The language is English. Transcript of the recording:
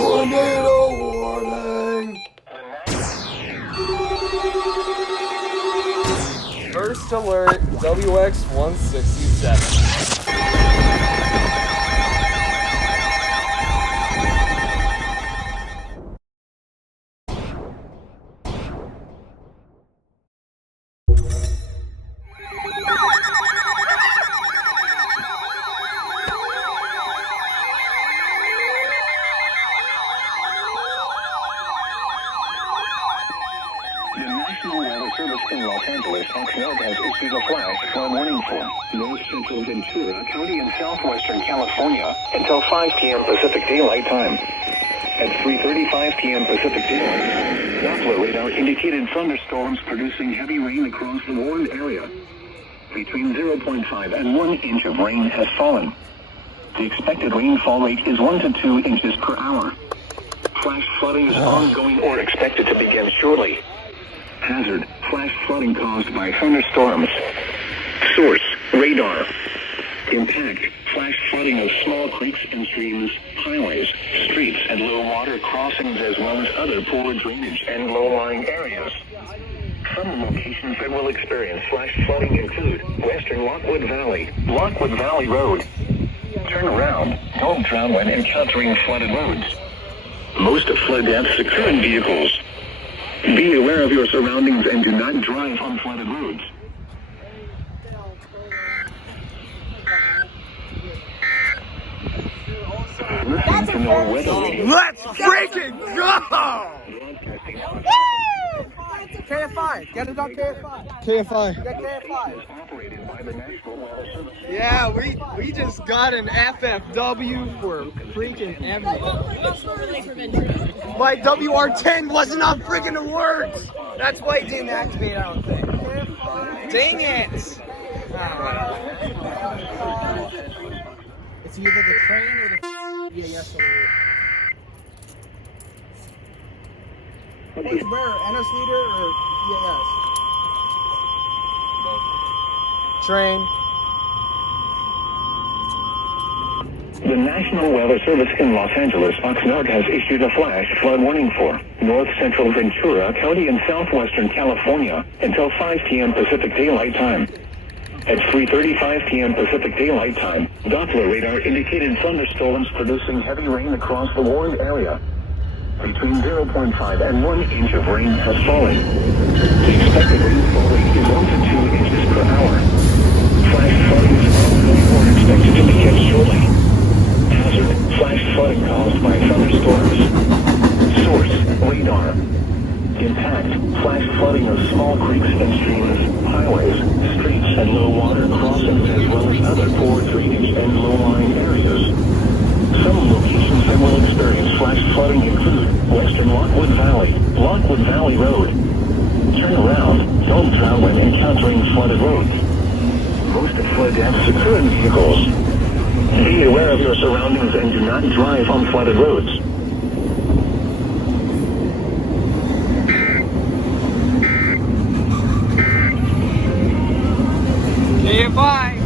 Tornado warning! First alert, WX-167. The National Weather Service in Los Angeles Oxnard has issued a flash flood warning for North Central Ventura County and southwestern California until 5 p.m. Pacific Daylight Time. At 3:35 p.m. Pacific Daylight, Doppler radar indicated thunderstorms producing heavy rain across the warned area. Between 0.5 and 1 inch of rain has fallen. The expected rainfall rate is 1 to 2 inches per hour. Flash flooding is ongoing or expected to begin shortly. Hazard, flash flooding caused by thunderstorms. Source, radar. Impact, flash flooding of small creeks and streams, highways, streets, and low water crossings, as well as other poor drainage and low-lying areas. Some locations that will experience flash flooding include western Lockwood Valley Road. Turn around, don't drown when encountering flooded roads. Most of flood deaths occur in vehicles. Be aware of your surroundings and do not drive on flooded roads. Listen to more weather radio. Let's freaking go! KFI. Get it on KFI. KFI. Get KFI. Is operated by the National Weather Service. Yeah, we just got an FFW for freaking everything. My WR10 wasn't on freaking alerts. That's why it didn't activate, I don't think. Dang it! It's either the train or the EAS alert. Which where? NS leader or EAS? Train. The National Weather Service in Los Angeles Oxnard has issued a flash flood warning for North Central Ventura County and southwestern California until 5 p.m. Pacific Daylight Time. At 3:35 p.m. Pacific Daylight Time, Doppler radar indicated thunderstorms producing heavy rain across the warned area. Between 0.5 and 1 inch of rain has fallen. The expected rainfall rate is 1 to 2 inches per hour. Flash flooding is ongoing or expected to begin shortly. Hazard, flash flooding caused by thunderstorms. Source, radar. Impact, flash flooding of small creeks and streams, highways, streets, and low water crossings, as well as other poor drainage and low-lying areas. Some locations that will experience flash flooding include western Lockwood Valley Road. Turn around, don't drown when encountering flooded roads. Most flood deaths occur in vehicles. Be aware of your surroundings and do not drive on flooded roads. KFI.